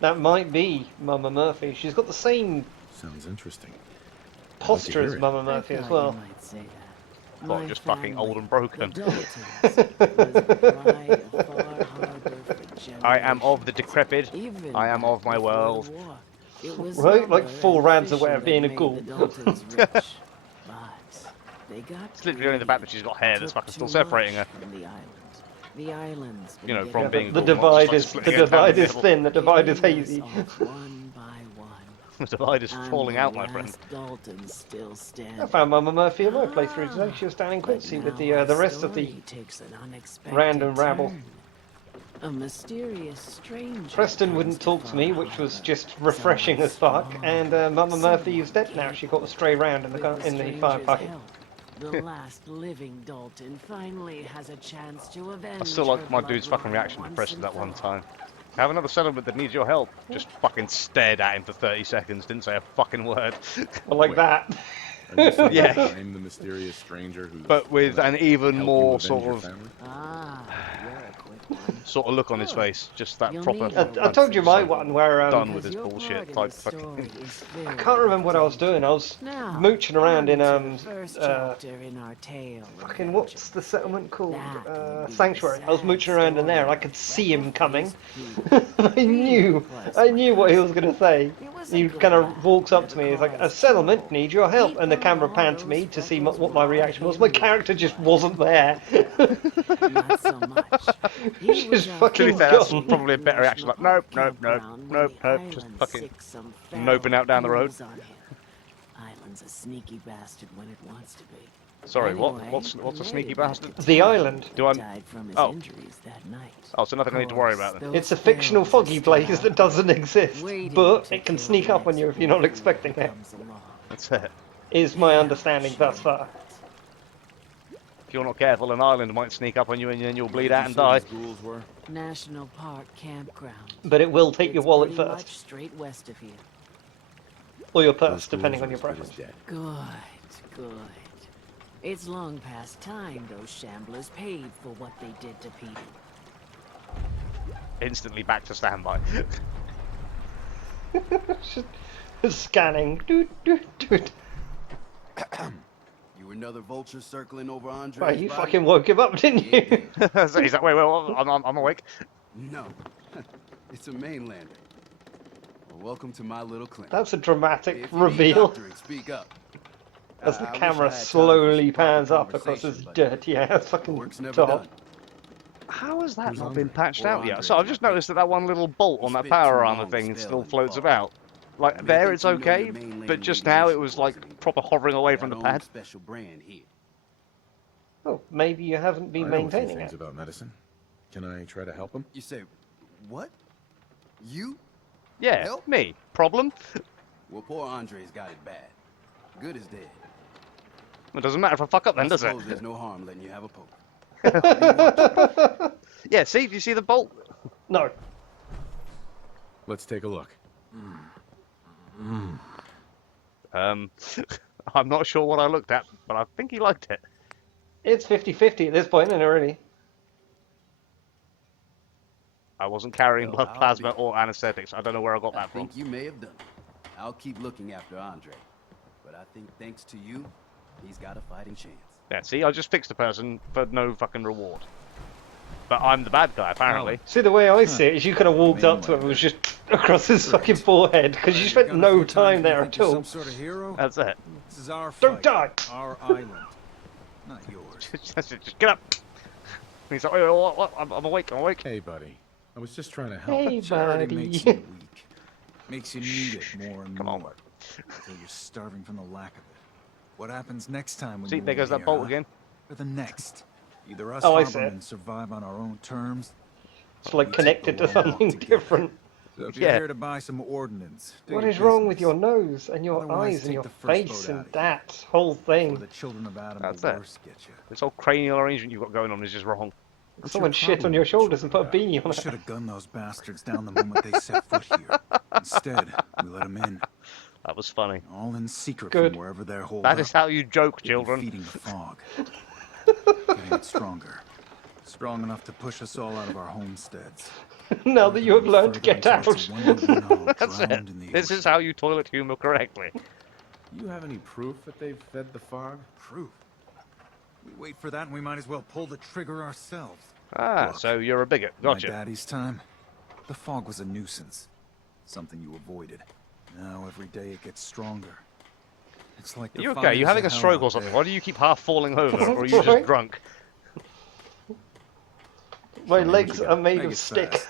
That might be Mama Murphy. She's got the same Sounds interesting. posture hear as it. Mama Murphy as well. Well, just fucking old and broken. I am of the decrepit. I am of my world. Right? Like 4 rads away of being a ghoul. They got It's literally only the fact that she's got hair that's fucking still separating her. The islands You know, from being the cool, not divide just, like, is splitting her down divide the is middle. thin. The divide is hazy. One by one. The divide is falling And out, the my friend. last Dalton's still standing. I found Mama Murphy in my playthrough today. She was down in Quincy with the rest of the story takes an unexpected random rabble. turn. A mysterious stranger. Preston comes wouldn't talk to Far me, which was Harbor. just refreshing as fuck. And Mama Murphy is dead now. She got a stray round in the firefight. Help, the last living Dalton finally has a chance to avenge I still like my dude's fucking reaction to Preston that one time. I have another settlement that needs your help. Just fucking stared at him for 30 seconds, didn't say a fucking word. Well, like that. Yeah. I'm the mysterious stranger who. But with an even more sort of you're a quick one. sort of look on his face. Just that You'll proper. need I told you my one where done with Because his your bullshit. part in Type the fucking. story is I very can't remember what I was doing. I was Now, mooching around in on to the first chapter in our tale. fucking what's the settlement called? That would be the Sanctuary. I was sad mooching around in there and I story could of see him coming. freckle-faced I knew what he was going to say. He kind of walks up to me. He's like, "A settlement needs your help," and the camera panned to me to see what my reaction was. My character just wasn't there. Not so much. He was Just out fucking To be fair, that's gone. probably a better reaction. Like, nope, nope, nope, campground when nope, the nope. Just island fucking sick some noping out down the road. fools on him. Island's a sneaky bastard when it wants to be. Sorry, Anyway, what's a sneaky related back bastard? to The town, island. Do I? died from his Oh. injuries that night. Oh, so nothing I need to worry about then. It's a fictional foggy place that doesn't exist, but it can sneak up on you if you're not expecting it. That's it. Is my understanding thus far. If you're not careful, an island might sneak up on you and then you'll bleed out and die. National Park Campground. But it will take your It's wallet pretty first, much straight west of here. or your purse, depending on your preference. Good, good. It's long past time those shamblers paid for what they did to people. Instantly back to standby. Scanning. Doot, doot, doot. You another vulture circling over Andre's Right, you body? fucking woke him up, didn't you? So he's like, wait, I'm awake. No, it's a mainlander. Well, welcome to my little clinic. That's a dramatic If you need reveal. doctoring, speak up. As the I wish I camera had time for slowly some proper pans up across his conversation, but dirty ass fucking work's never top. done. How has that Who's not hungry? been patched Poor out yet? Andre So I've is just my noticed that one little bolt on that spent power too armor long thing still still in the floats fog. about. Like Maybe there it's you know okay, your main but lane just navigation now it was like philosophy. proper hovering away from the Got our own pad. special brand here. Oh, maybe you haven't been I know a few maintaining things it. about medicine. Can I try to help him? You say, what? You? Yeah, Help? me. Problem? Well, poor Andre's got it bad. Good as dead. It doesn't matter if I fuck up then, I does it? suppose there's no harm letting you have a poke. Yeah, see? Do you see the bolt? No. Let's take a look. I'm not sure what I looked at, but I think he liked it. It's 50-50 at this point, isn't it, really? I wasn't carrying Well, blood I'll plasma be- or anesthetics. I don't know where I got I that from. think you may have done it. I'll keep looking after Andre. But I think thanks to you, he's got a fighting chance. Yeah, see? I just fixed a person for no fucking reward. But I'm the bad guy, apparently. See, the way I see it is you could have walked up to him and was just across his fucking forehead, because you spent no time there at all. Some sort of hero? That's it. This is our Don't fight. die! Our island. Not yours. Just get up! He's like, oh, what? I'm awake, I'm awake. Hey, buddy. I was just trying to help. Hey, Charity makes you buddy. weak. Makes you need it more and Come on, more. Until you're starving from the lack of it. What happens next time when See, you there leave goes that here, bolt huh? again. Or the next. Either us Oh, I see it. Harbormen survive on our own terms. It's or like we take connected the to long walk something together. different. So if you're Yeah. here to buy some ordnance, do What your is wrong with business. your nose and your Otherwise, eyes and take your the first face boat and out of here. that whole Before thing? the children of Adam That's the it. worst get you. This whole cranial arrangement you've got going on is just wrong. What's Someone your shit on problem your with the shoulders and put a children? beanie on We it. should have gunned those bastards down the moment they set foot here. Instead, we let them in, That was funny. all in secret Good. from wherever they're holed That up. is how you joke, We'll be children. feeding the fog. Getting it stronger. Strong enough to push us all out of our homesteads. Now that you have learned to get out. That's it. This is how you toilet humor correctly. You have any proof that they've fed the fog? Proof. We wait for that and we might as well pull the trigger ourselves. Ah, Look, so you're a bigot. In my Gotcha. daddy's time, the fog was a nuisance. Something you avoided. Now every day it gets stronger. It's like Are you okay? Are you having a stroke or something? Why do you keep half falling over? Or are you just Right. drunk? My Show me what legs you are got. made Make of it stick. fast.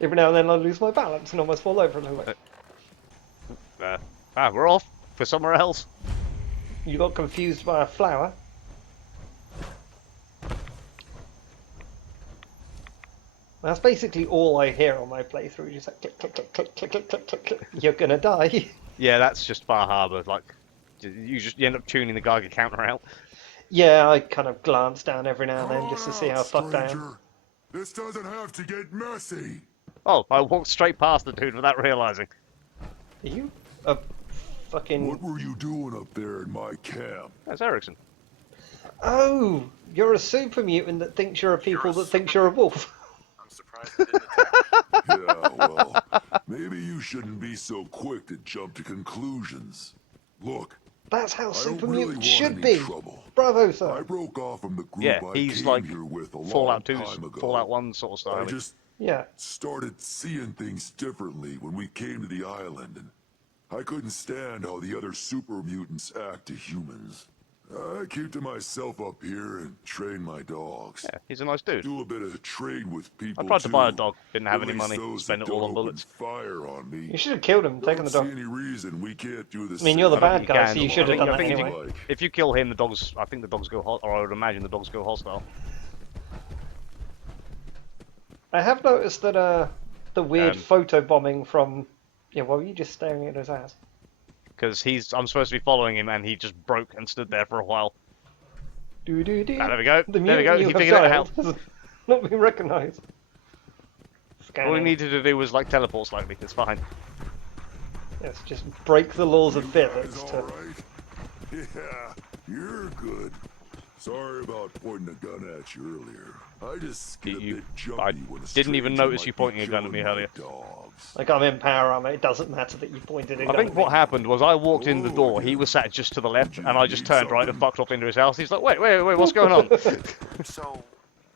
Every now and then I lose my balance and almost fall over a little bit. We're off for somewhere else. You got confused by a flower. That's basically all I hear on my playthrough. Just like click, click, click, click, click, click, click, click, click. You're gonna die. Yeah, that's just Far Harbor. Like, you end up tuning the Geiger counter out. Yeah, I kind of glance down every now and then just to see how fucked I am. This doesn't have to get messy. Oh, I walked straight past the dude without realizing. Are you a fucking... What were you doing up there in my camp? That's Erickson. Oh, you're a super mutant that thinks you're a people that thinks you're a wolf. I'm surprised it didn't attack. Yeah, well, maybe you shouldn't be so quick to jump to conclusions. Look, That's how I super don't really mutants want should any be. trouble. Bravo, I sir. broke off from the group Yeah, I he's came like here with a long Fallout 2's time ago. Fallout 1 sort of style. I just Yeah. started seeing things differently when we came to the island, and I couldn't stand how the other super mutants act to humans. I keep to myself up here and train my dogs. Yeah, he's a nice dude. Do a bit of trade with people. I tried to buy a too. dog, didn't have At any least money, those spent that it all don't on bullets. open fire on me. You should have killed him, taken the Don't dog. see any reason we can't do the I mean, you're the same. bad guy, so you should have done I that think anyway. if you kill him, I think the dogs go or I would imagine the dogs go hostile. I have noticed that the weird Um, photo bombing from... Yeah, well, you just staring at his ass. Because I'm supposed to be following him, and he just broke and stood there for a while. Do do do. Ah, there we go. The There we go. mutant you He have figured it out. dialed has not been recognised. All he needed to do was like teleport slightly. It's fine. Yes, just break the laws of Guys, physics to... all right? Yeah, you're good. Sorry about pointing a gun at you earlier. I just get a bit jumpy I when a didn't even stranger notice you might be pointing a gun at me killing my earlier. dogs. Like, I'm in power armor, it doesn't matter that you pointed it I think what happened was I walked in the door, he was sat just to the left, and I just turned right and fucked off into his house. He's like, wait, what's going on? So,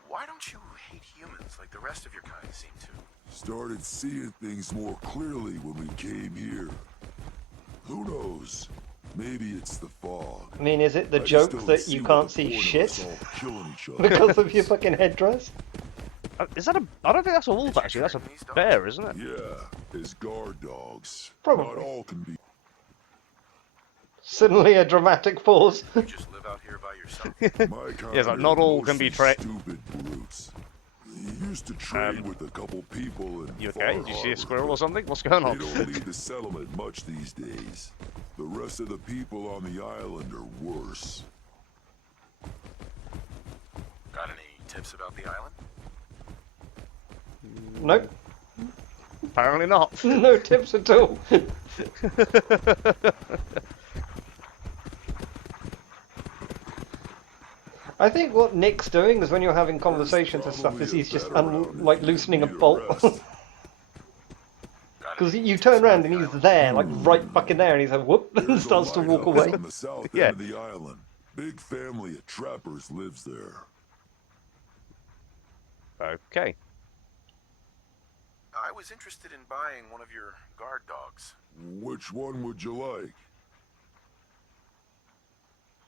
why don't you hate humans like the rest of your kind seem to? Started seeing things more clearly when we came here. Who knows? Maybe it's the fog. I mean, is it the I just joke don't that see you what can't the see point of shit us all killing each other because of is. your fucking headdress? Is that a... I don't think that's a wolf, actually. That's a bear, isn't it? Yeah, as guard dogs. Probably. Not all can be. Suddenly a dramatic pause. You just live out here by yourself. My kind Yes, like, are not all can be mostly trained. stupid brutes. Used to trade with a couple people in You okay? Far Did you see a Harbor, squirrel or something? What's going They on? don't leave the settlement much these days. The rest of the people on the island are worse. Got any tips about the island? Nope. Apparently not. No tips at all. I think what Nick's doing is when you're having conversations and stuff is he's just like loosening a bolt. Because you turn around and he's there, like right fucking there, and he's like whoop and starts to walk away. On the south Yeah. end of the island. Big family of trappers lives there. Okay. I was interested in buying one of your guard dogs. Which one would you like?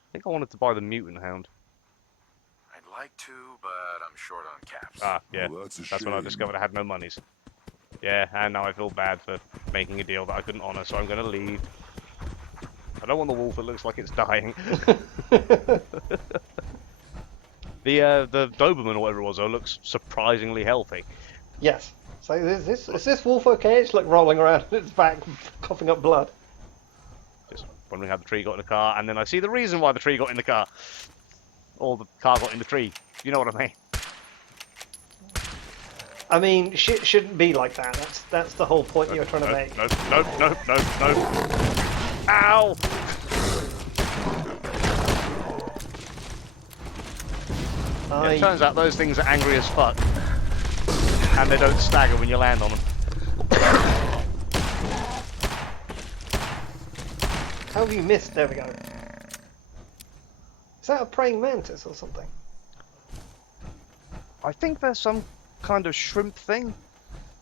I think I wanted to buy the mutant hound. I'd like to, but I'm short on caps. Ah, yeah. Well, that's a When I shame. discovered I had no monies. Yeah, and now I feel bad for making a deal that I couldn't honor, so I'm going to leave. I don't want the wolf that looks like it's dying. The Doberman or whatever it was, though, looks surprisingly healthy. Yes. So is this wolf okay? It's like rolling around on its back, coughing up blood. Just wondering how the tree got in the car, and then I see the reason why the tree got in the car. Or the car got in the tree. You know what I mean? I mean, shit shouldn't be like that. That's the whole point you're trying to make. No. Ow! It turns out those things are angry as fuck. And they don't stagger when you land on them. How have you missed? There we go. Is that a praying mantis or something? I think there's some kind of shrimp thing.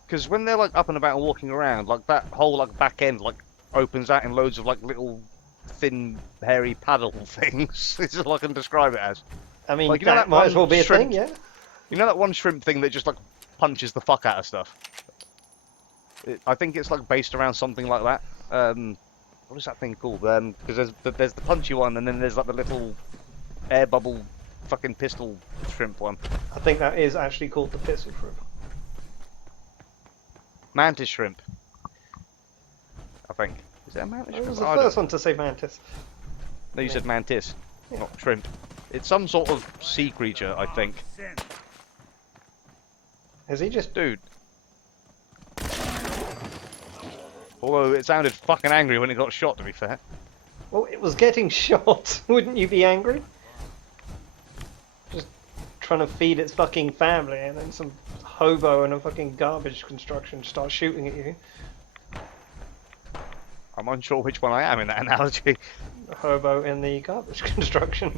Because when they're like up and about and walking around, like that whole like back end like opens out in loads of like little thin, hairy paddle things. This is all I can describe it as. I mean, Like, you know that that might as one well be a shrimp- thing, yeah? You know that one shrimp thing that just like punches the fuck out of stuff? I think it's like based around something like that. What is that thing called? Because there's the punchy one, and then there's like the little air bubble fucking pistol shrimp one. I think that is actually called the pistol shrimp. Mantis shrimp. I think. Is that a mantis It shrimp? was the I don't- first one to say mantis. No, you said mantis, not shrimp. It's some sort of sea creature, I think. Is he just... Dude. Although it sounded fucking angry when it got shot, to be fair. Well, it was getting shot. Wouldn't you be angry? Just trying to feed its fucking family, and then some hobo in a fucking garbage construction starts shooting at you. I'm unsure which one I am in that analogy. A hobo in the garbage construction.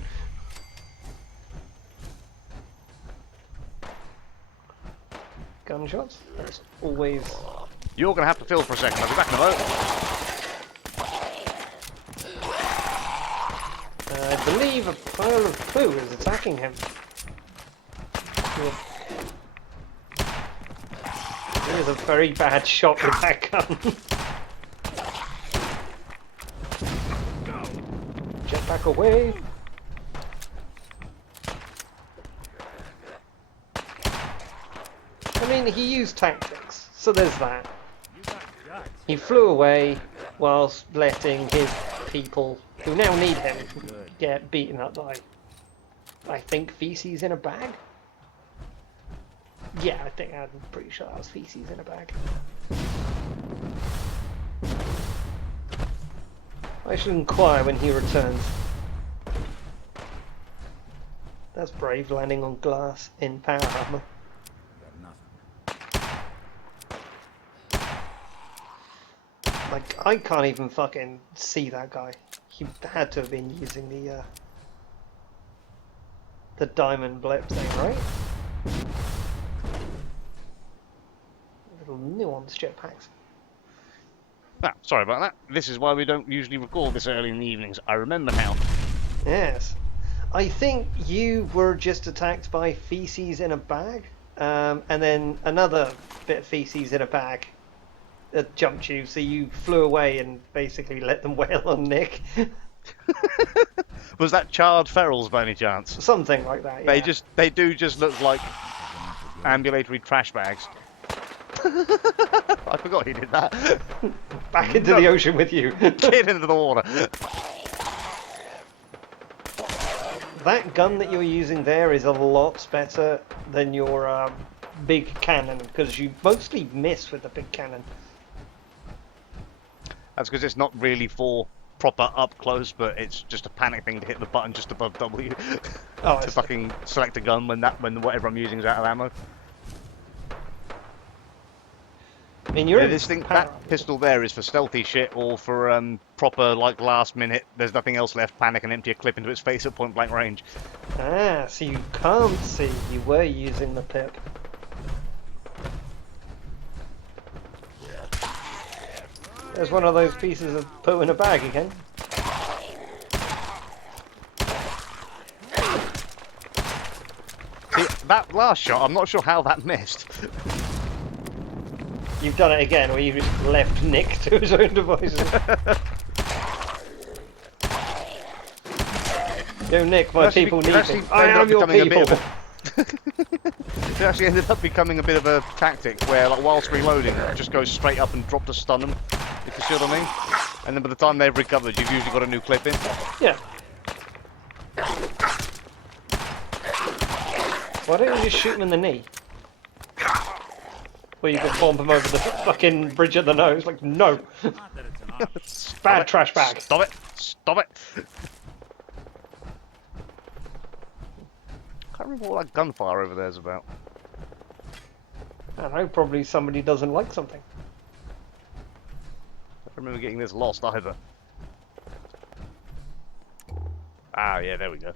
Gunshots? That's always... You're going to have to fill for a second. I'll be back in a moment. I believe a pile of poo is attacking him. He is a very bad shot with that gun. Jetpack away. I mean, he used tactics, so there's that. He flew away whilst letting his people, who now need him, get beaten up by, I think, feces in a bag? Yeah, I'm pretty sure that was feces in a bag. I shall inquire when he returns. That's brave, landing on glass in power armor. Like, I can't even fucking see that guy. He had to have been using the diamond blip thing, right? Little nuanced jetpacks. Ah, sorry about that. This is why we don't usually record this early in the evenings. I remember now. Yes. I think you were just attacked by feces in a bag, and then another bit of feces in a bag jumped you, so you flew away and basically let them wail on Nick. Was that charred ferals by any chance? Something like that, yeah. They do just look like ambulatory trash bags. I forgot he did that. Back into the ocean with you. Get into the water. That gun that you're using there is a lot better than your big cannon, because you mostly miss with the big cannon. That's because it's not really for proper up close, but it's just a panic thing to hit the button just above W to fucking select a gun when whatever I'm using is out of ammo. I mean, you're that pistol there is for stealthy shit or for proper like last minute. There's nothing else left. Panic and empty a clip into its face at point blank range. Ah, so you can't see. You were using the pip. There's one of those pieces of poo in a bag again. See, that last shot, I'm not sure how that missed. You've done it again, where you just left Nick to his own devices. Yo, Nick, my people need me. I am your people. It actually ended up becoming a bit of a tactic where, like, whilst reloading, just go straight up and drop to stun them, if you see what I mean. And then by the time they've recovered, you've usually got a new clip in. Yeah. Why don't you just shoot him in the knee? Or you could bomb him over the fucking bridge of the nose. Like, no. Bad trash bag. Stop it. Stop it. I can't remember what that gunfire over there is about. I don't know, probably somebody doesn't like something. I don't remember getting this lost either. Ah, yeah, there we go.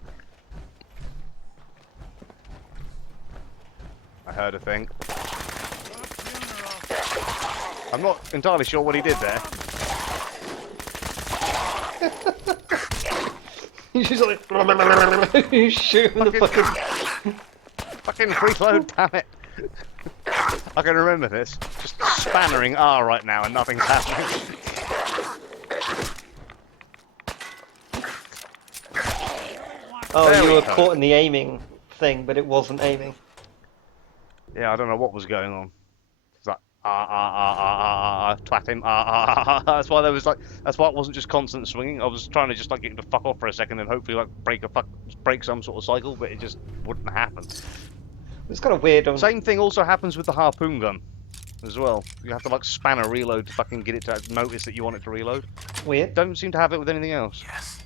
I heard a thing. I'm not entirely sure what he did there. She's like shooting the fucking. Fucking reload, damn it! I can remember this. Just spannering R right now and nothing's happening. Oh, There you we were go. caught in the aiming thing, but it wasn't aiming. Yeah, I don't know what was going on. It's like twat him, That's why there was like, that's why it wasn't just constant swinging. I was trying to just like get him to fuck off for a second and hopefully like break some sort of cycle, but it just wouldn't happen. It's kind of weird. Same thing also happens with the harpoon gun as well. You have to like span a reload to fucking get it to notice that you want it to reload. Weird. Don't seem to have it with anything else. Yes.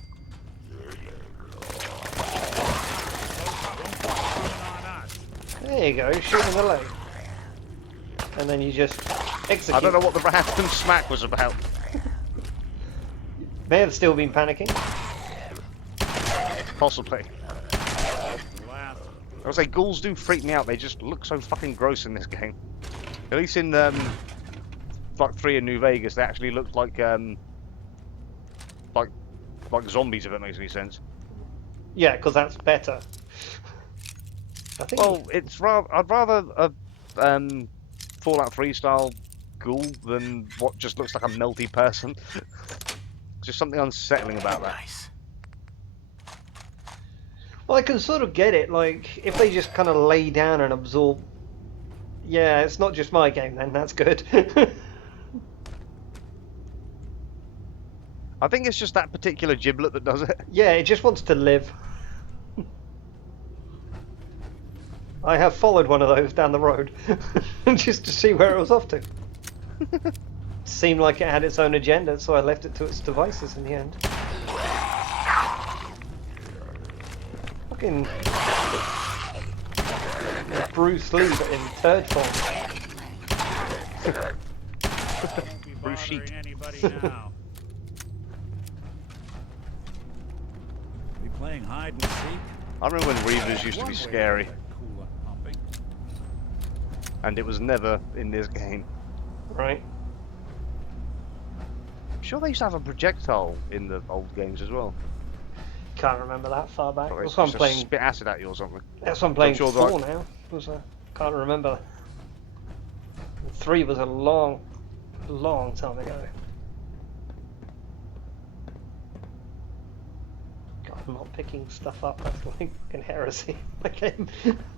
There you go, shoot in the leg. And then you just execute. I don't know what the random smack was about. May have still been panicking. Possibly. I would say ghouls do freak me out. They just look so fucking gross in this game. At least in like 3 in New Vegas, they actually looked like zombies, if that makes any sense. Yeah, because that's better. I think. Well, it's I'd rather a Fallout 3 style ghoul than what just looks like a melty person. Just something unsettling about that. Nice. Well, I can sort of get it. Like, if they just kind of lay down and absorb. Yeah, it's not just my game then. That's good. I think it's just that particular giblet that does it. Yeah, it just wants to live. I have followed one of those down the road just to see where it was off to. Seemed like it had its own agenda, so I left it to its devices in the end. Fucking Bruce Lee, but in third form. Bruce Sheet. We playing hide and seek? I remember when Reavers used to be scary. And it was never in this game. Right. I'm sure they used to have a projectile in the old games as well. Can't remember that far back. Like That's what I'm just playing. spit acid at you or something. That's what I'm playing sure 4 now. Can't remember. 3 was a long time ago. God, I'm not picking stuff up. That's like fucking heresy. Okay.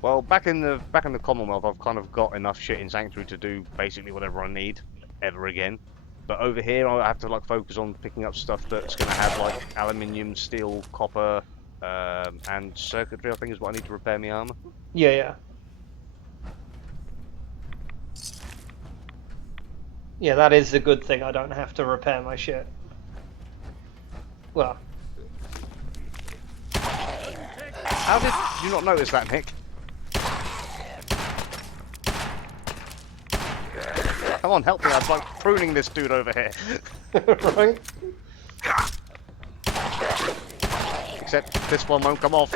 Well, back in the Commonwealth, I've kind of got enough shit in Sanctuary to do basically whatever I need ever again. But over here, I have to like focus on picking up stuff that's going to have like aluminium, steel, copper, and circuitry. I think is what I need to repair my armor. Yeah, yeah. Yeah, that is a good thing. I don't have to repair my shit. Well. How did you not notice that, Nick? Come on, help me! I'm like pruning this dude over here. Right. Except this one won't come off.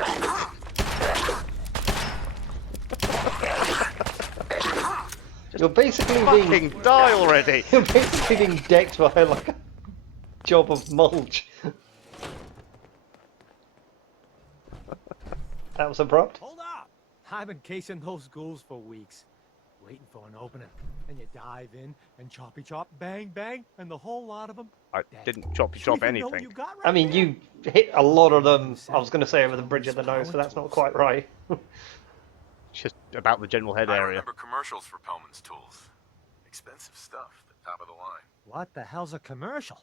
You're basically fucking die already. You're basically being decked by like a job of mulch. That was abrupt. Hold up! I've been casing those ghouls for weeks, waiting for an opening. And you dive in and choppy chop, bang bang, and the whole lot of them. I didn't choppy chop anything. I mean, you hit a lot of them. I was going to say over the bridge of the nose, but that's not quite right. Just about the general head I area. remember commercials for Pellman's tools. Expensive stuff, the top of the line. What the hell's a commercial?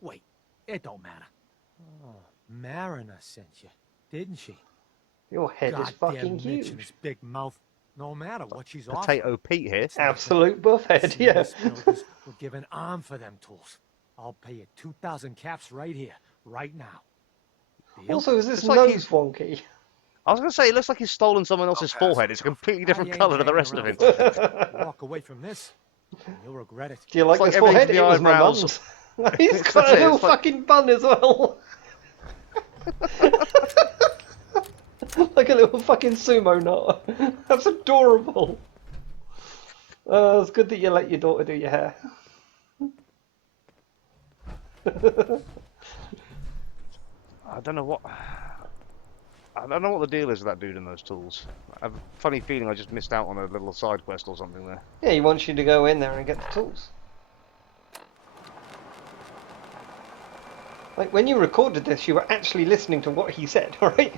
Wait, it don't matter. Oh, Mariner sent you, didn't she? Your head is fucking Mitch huge. and his big mouth. No matter what she's Potato Pete here. Absolute buff head, yeah. We'll give an arm for them tools. I'll pay you 2,000 caps right here, right now. Deal? Also, is this It's like nose he's- wonky? I was going to say, it looks like he's stolen someone else's forehead. It's a completely different colour to the rest of him. Walk away from this, and you'll regret it. Do you like It's this like forehead? everything It to was the my eyebrows. mum's. He's got a little It's like- fucking bun as well. Like a little fucking sumo knot. That's adorable. It's good that you let your daughter do your hair. I don't know what. I don't know what the deal is with that dude in those tools. I have a funny feeling I just missed out on a little side quest or something there. Yeah, he wants you to go in there and get the tools. Like, when you recorded this, you were actually listening to what he said, alright?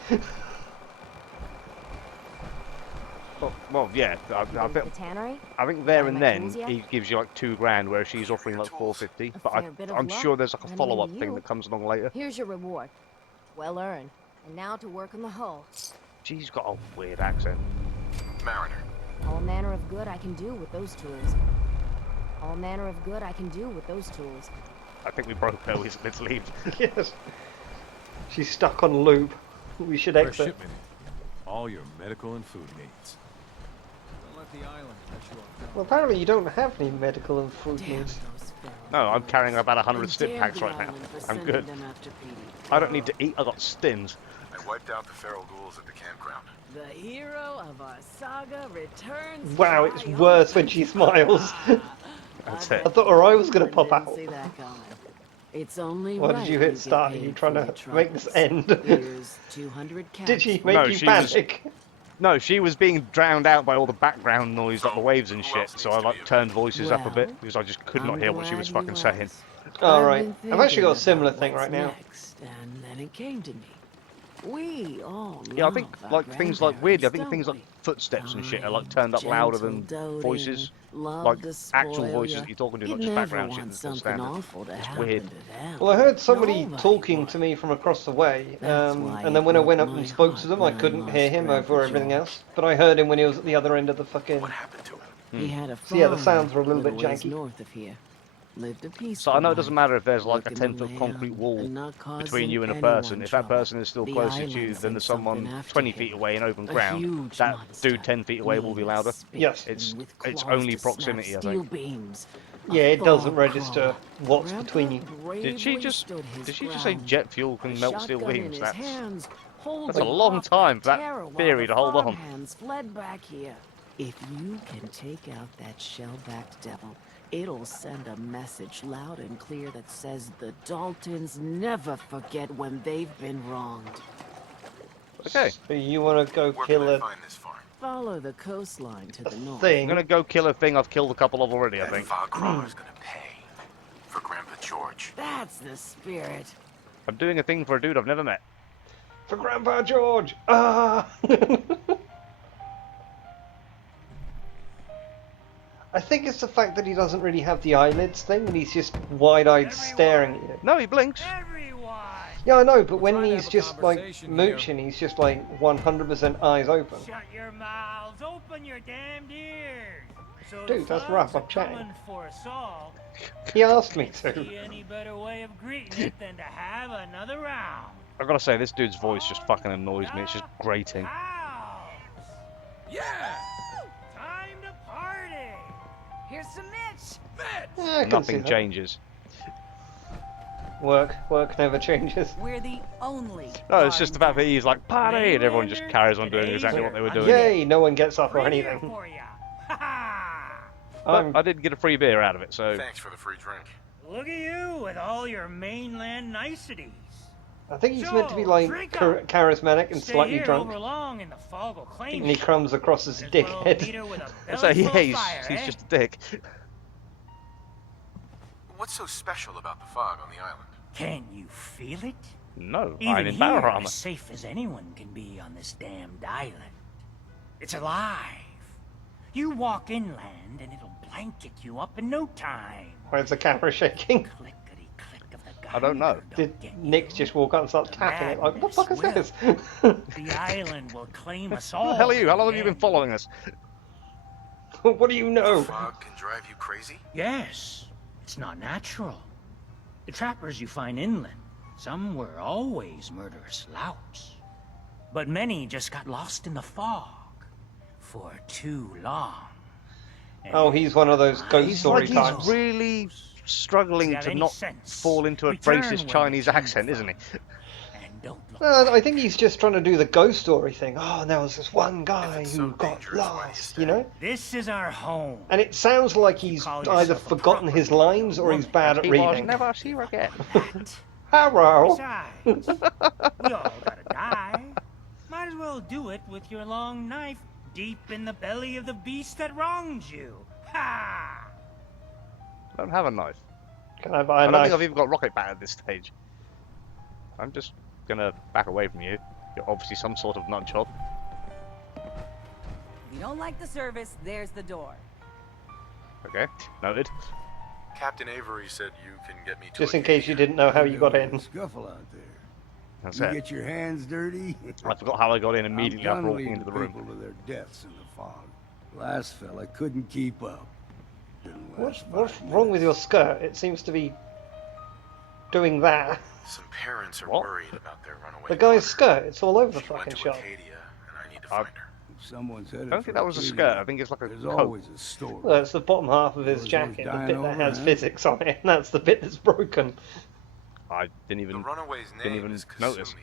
Well, yeah. I The tannery? think there and my then tools yet? he gives you like $2,000, whereas she's offering like 450. But fair bit of I'm luck sure there's like a running follow-up into thing you. that comes along later. Here's your reward. Well earned. And now to work on the hull. She's got a weird accent. Mariner. All manner of good I can do with those tools. All manner of good I can do with those tools. I think we broke her. Let's leave. Yes. She's stuck on loop. We should For a exit. shipment. All your medical and food needs. Don't let the island cut you off. Well, apparently you don't have any medical and food needs. No, I'm carrying about 100 stim Damn packs the right now. island for I'm sending good. them after Petey. I don't need to eat. I got stims. I wiped out the feral ghouls at the campground. The hero of our saga returns. Wow, it's worse when she smiles. That's I it. thought her eye was going to Didn't pop out. see that coming. It's only Why right did you we hit get start? Are paid you trying for to your make this troubles. end? Here's 200 Did she caps. make No, you she was- panic? No, she was being drowned out by all the background noise, like the waves and shit. So I like turned voices up a bit Well, because I just could not I'm hear what she was glad fucking you saying. asked. Alright. been I've actually got a thinking similar about thing what's right now. next, and then it came to me. We all Yeah, I think love our like things like weirdly, I think grandparents, things don't like footsteps and shit are like Kind, turned up louder than gentle, voices. doting, love Like to actual spoil voices ya. that you're talking to, You'd not just never background shit want that's something standard. awful to It's happen weird. to them. Well, I heard somebody Nobody talking would. to me from across the way, That's why and then it when I broke went up my and spoke to heart them, I when I couldn't hear lost him Grandpa over everything George. else. But I heard him when he was at the other end of the fucking... What happened to him? He had a So yeah, the farm sounds were a little bit ways janky. north of here. Lived a peaceful So I know it doesn't life, matter if there's like a working the 10-foot concrete land wall and not between causing you and a anyone person. If that trouble. person is still The closer to you, island then sent there's someone something after 20 him. feet away in open A ground. huge That monster. dude 10 feet away will be louder. Yes. It's with it's claws only to snap proximity, I steel think. beams. Yeah, it doesn't fog register crawler. what's Grandpa between you. Did she bravely just stood his did she just say ground. jet fuel can A melt steel shotgun in beams? his That's hands, a holding long off time for the terror that while theory the to hold on. farmhands fled back here. If you can take out that shell-backed devil, it'll send a message loud and clear that says the Daltons never forget when they've been wronged. Okay. So you want to go Where kill can I a find this farm? Follow the coastline to the north. I'm thing? gonna go kill a thing I've killed a couple of already, I That think. fog crawler's gonna pay for Grandpa George. That's the spirit. I'm doing a thing for a dude I've never met. For Grandpa George! Ah! I think it's the fact that he doesn't really have the eyelids thing, and he's just wide-eyed staring at you. No, he blinks. Yeah, I know, but when trying to he's have a just like conversation here. mooching, he's just like 100% eyes open. Shut your mouths, open your damned ears. So Dude, the that's thugs rough, are I'm chatting. coming for us all. He asked me See to. any better way of greeting it than to have another round? I've got to say, this dude's voice just fucking annoys me. It's just grating. Yeah! Time to party! Here's some Mitch! Yeah, I can see Nothing that. changes. Work never changes. We're the only. No, it's just the fact that he's like, party, and everyone just carries on doing exactly what they were doing. Yay, no one gets up or anything. But I did get a free beer out of it, so... Thanks for the free drink. Look at you with all your mainland niceties. I think he's meant to be like drink up. charismatic and Stay slightly here drunk. over long and the fog will claim And he you. comes across as a Might as well meet dickhead. her with a So belly yeah, full of he's fire, just a dick. What's so special about the fog on the island? Can you feel it? No, Even I'm in here, power armor. as safe as anyone can be on this damned island. It's alive. You walk inland and it'll blanket you up in no time. Where's the camera shaking? I don't know. Did Nick just walk up and start tapping it? Like, what the fuck is this? The island will claim us Who all. the hell are you? How long have you been following us? What do you know? The fog can drive you crazy? Yes. It's not natural. The trappers you find inland, some were always murderous louts. But many just got lost in the fog for too long. Oh, he's one of those ghost He's story like he's types. really struggling If you have to any not sense, fall into a return racist where you Chinese came accent, isn't he? I think he's just trying to do the ghost story thing. Oh, there was this one guy who got lost, you know? This is our home. And it sounds like he's either forgotten his lines or he's bad at He was reading. never seen again. Harrow. Besides, we all gotta die. Might as well do it with your long knife deep in the belly of the beast that wronged you. Ha! I don't have a knife. Can I buy a I don't knife? think I've even got rocket bat at this stage. I'm just gonna back away from you. You're obviously some sort of nut job. If you don't like the service, there's the door. Okay, noted. Captain Avery said you can get me to Just in case you didn't know how you got in. Scuffle out there. That's You it. get your hands dirty. I forgot how I got in immediately I'm after done walking into the room. people to their deaths in the fog. Last fella couldn't keep up. What's wrong with your skirt? It seems to be doing that. Some parents are worried about their runaway. The guy's skirt, it's all over the She went fucking to shot. Acadia, and I need to find her. Someone's I headed don't think for that was a Acadia. skirt. I think it's like a There's coat. always a story. Well, it's the bottom half of his Those jacket, the dying bit that over, has huh? physics on it, and that's the bit that's broken. I didn't even name notice. Kasumi.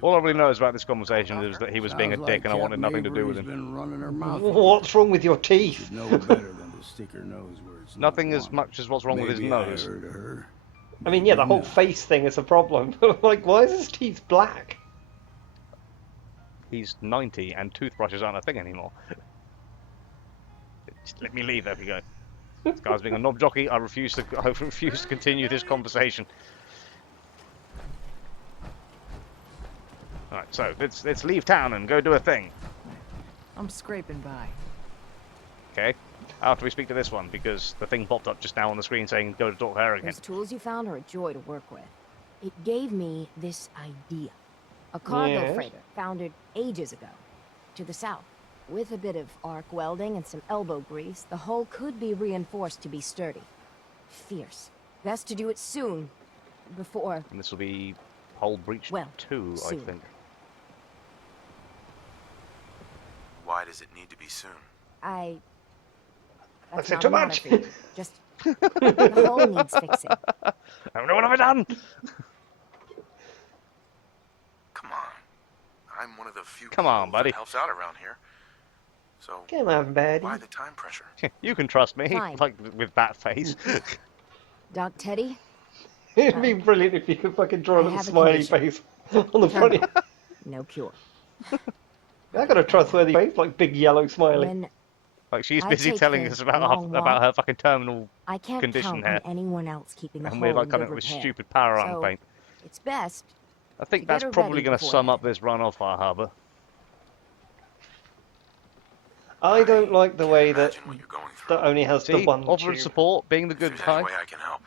All I really noticed about this conversation is that he was being a Sounds dick like and I wanted Captain nothing to do with Avery's him. been running her mouth. What's wrong with your teeth? Should know better than to stick her nose where it's not Nothing as wanted. much as what's wrong with his Maybe I nose. hurt her. I mean, yeah, the whole Maybe not. face thing is a problem. Like, why is his teeth black? He's 90 and toothbrushes aren't a thing anymore. Just let me leave, there we go. This guy's being a knob jockey. I refuse to continue this conversation. Alright, so let's leave town and go do a thing. I'm scraping by. Okay. After we speak to this one, because the thing popped up just now on the screen saying go to talk to her again. Those tools you found are a joy to work with. It gave me this idea. A cargo Yes. freighter founded ages ago. To the south. With a bit of arc welding and some elbow grease, the hull could be reinforced to be sturdy. Fierce. Best to do it soon. Before... And this will be Hull Breach 2, I soon. think. Why does it need to be soon? I... That's not too a matter much. for you. Just... the hull needs fixing. Oh no, what have I done? Come on. I'm one of the few Come on, people buddy. that helps out around here. So Come on, buddy. why the time pressure? You can trust me, Fine. like with that face. Doc Teddy? It'd be brilliant if you could fucking draw a I little have a smiley condition. face on the front. Terminal. No cure. I got a trustworthy face, like big yellow smiley. When Like she's I busy take telling the us about long about her fucking terminal I can't condition count here, on anyone else keeping the and hull we're like in coming good up with repair. stupid power armor So, paint. it's best I think to that's get her probably ready going to sum beforehand. up this run off Far Harbor. I don't like the way that only has the See, one offering tube. support, being the good guy. I can help.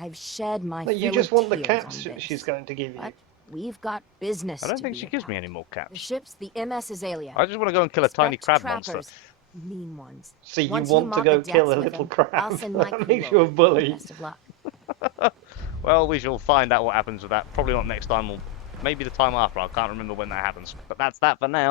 I've shed my But you fill just of want the tears caps on this. she's going to give you. But we've got business I don't to think be she gives me about. any more The caps. ship's the MS Azalea. I just want to go and kill a tiny Expect crab monster. trappers, mean ones. So you Once want to mop go the kill decks a with little them, crab? I'll send my That crew makes you a over. bully. Best of luck. Well, we shall find out what happens with that. Probably not next time, or maybe the time after. I can't remember when that happens. But that's that for now.